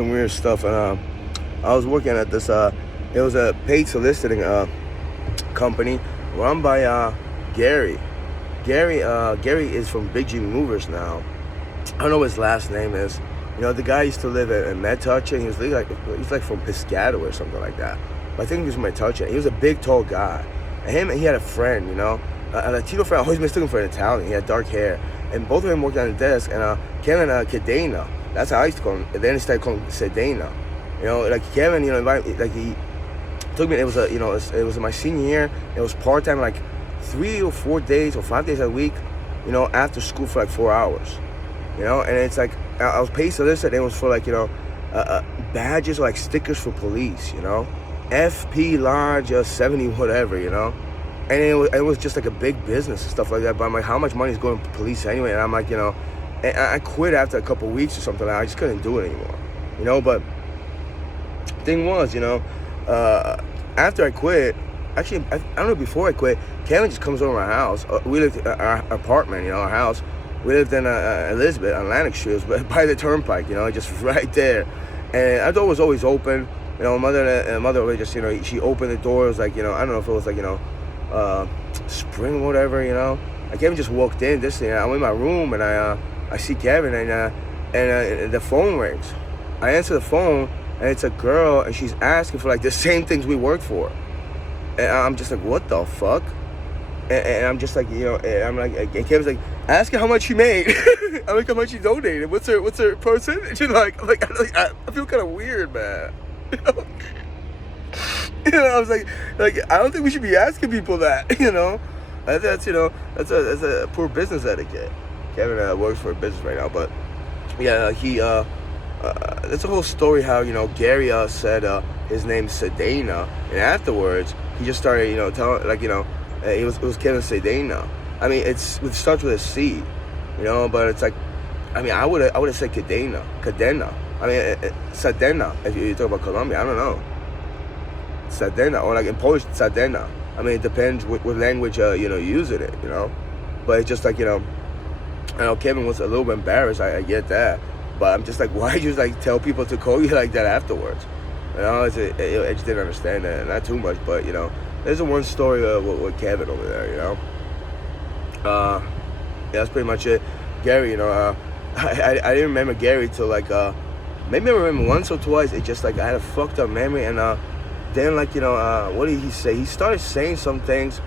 some weird stuff. And I was working at this. It was a paid soliciting company run by Gary. Gary is from Big G Movers now. I don't know what his last name is. You know, the guy used to live in Metuchen. He was he's like from Piscataway or something like that. But I think he was from Metuchen. He was a big, tall guy. And he had a friend, you know, a Latino friend. I always mistook him for an Italian. He had dark hair. And both of them worked on the desk. And Kevin Cadena, that's how I used to call him. And then he started calling him Sedena. You know, like Kevin, you know, he took me. It was it was my senior year. It was part time, like 3 or 4 days or 5 days a week. You know, after school for like 4 hours. You know, and it's like I was paid solicitor. It was for like, you know, badges or like stickers for police. You know, FP Lodge 70 whatever. You know, and it was just like a big business and stuff like that. But I'm like, how much money is going to police anyway? And I'm like, you know, and I quit after a couple of weeks or something. I just couldn't do it anymore. You know, but thing was, you know, after I quit, actually, I don't know, before I quit, Kevin just comes over my house. We lived in our apartment, you know, our house. We lived in Elizabeth, Atlantic Street, by the turnpike, you know, just right there. And our door was always open. You know, mother would just, you know, she opened the door. It was like, you know, I don't know if it was like, you know, spring or whatever, you know. Kevin just walked in. I'm in my room, and I see Kevin, and the phone rings. I answer the phone, and it's a girl, and she's asking for like the same things we worked for. And I'm just like, what the fuck? And I'm just like, you know, and I'm like, and Kevin's like, ask her how much she made. I'm like, how much she donated? What's her percentage? And I feel kind of weird, man. You know, I was like, I don't think we should be asking people that. You know, that's that's a poor business etiquette. Kevin works for a business right now, but yeah, he that's a whole story how, you know, Gary said his name's Sedena, and afterwards he just started, you know, telling, like, you know, it was Kevin Sedena. I mean, it starts with a C, you know, but it's like, I mean, I would have said Cadena. I mean, Sedena, if you talk about Colombia, I don't know. Sedena, or like in Polish, Sedena. I mean, it depends what language you know, you use it, you know. But it's just like, you know, I know Kevin was a little bit embarrassed. I get that, but I'm just like, why you just like tell people to call you like that afterwards? You know, I just didn't understand that. Not too much, but you know, there's a one story with Kevin over there. You know, yeah, that's pretty much it. Gary, you know, I didn't remember Gary till like maybe I remember once or twice. It just like I had a fucked up memory, and then like, you know, what did he say? He started saying some things.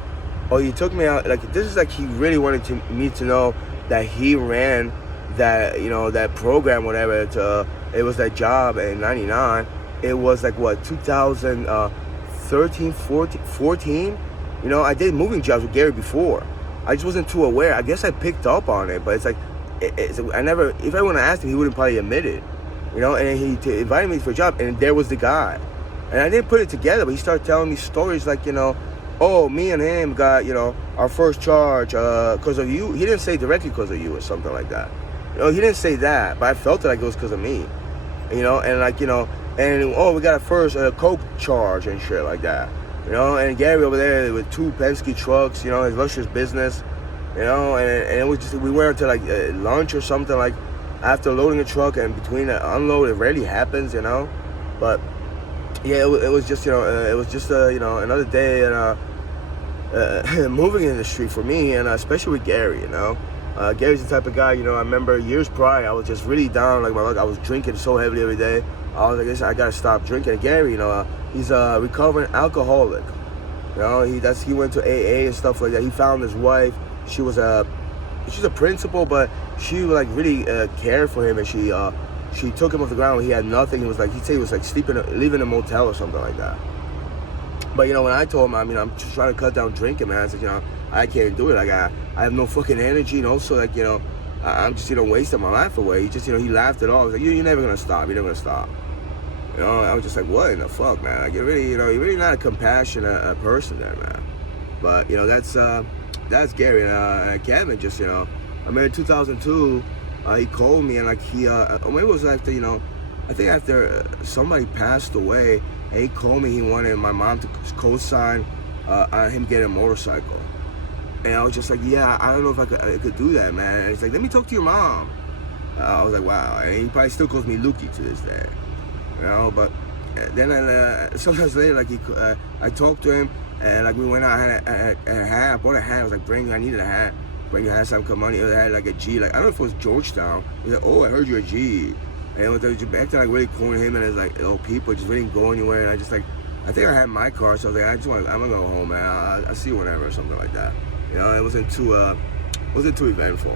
Oh, he took me out. Like, this is like he really wanted me to know that he ran that, you know, that program, whatever. It was that job in '99. It was like what, 2013, 14. You know, I did moving jobs with Gary before. I just wasn't too aware. I guess I picked up on it, but it's like I never. If I would have asked him, he wouldn't probably admit it. You know, and he invited me for a job, and there was the guy. And I didn't put it together, but he started telling me stories like, you know, oh, me and him got, you know, our first charge because of you. He didn't say directly because of you or something like that. You know, he didn't say that, but I felt it like it was because of me. You know, and like, you know, and oh, we got our first coke charge and shit like that. You know, and Gary over there with 2 Penske trucks, you know, his luxurious business. You know, and it was just, we went to like lunch or something, like after loading a truck and between the unload. It rarely happens, you know, but yeah, it was just, you know, it was just you know, another day in moving industry for me, and especially with Gary. You know, Gary's the type of guy, you know, I remember years prior I was just really down, like my luck. I was drinking so heavily every day. I was like, I gotta stop drinking. And Gary, you know, he's a recovering alcoholic. You know, he went to AA and stuff like that. He found his wife. She's a principal, but she like really cared for him, and she took him off the ground when he had nothing. He said he was like living in a motel or something like that. But you know, when I told him, I mean, I'm just trying to cut down drinking, man. I said, you know, I can't do it. Like I have no fucking energy, and also like, you know, I'm just, you know, wasting my life away. He just, you know, he laughed it off. He was like, you're never gonna stop. You're never gonna stop. You know, I was just like, what in the fuck, man? Like, you're really not a compassionate person there, man. But you know, that's Gary. Kevin, just, you know, I remember in 2002, he called me, and like maybe it was after, you know, I think after somebody passed away, and he called me. He wanted my mom to co-sign on him getting a motorcycle, and I was just like, yeah, I don't know if I could do that, man. And he's like, let me talk to your mom. I was like, wow. And he probably still calls me Lukey to this day. you know. But then sometimes later, like I talked to him, and like we went out. I had a hat. I bought a hat. I was like, I needed a hat. Bring your hat, some come money. It had like a G. Like I don't know if it was Georgetown. He was like, oh, I heard you're a G. And it was acting like really cool, and him and his like little people just really didn't go anywhere. And I just like, I think I had my car, so I was like, I'm gonna go home, man. I'll see you whenever or something like that. You know, it wasn't too eventful.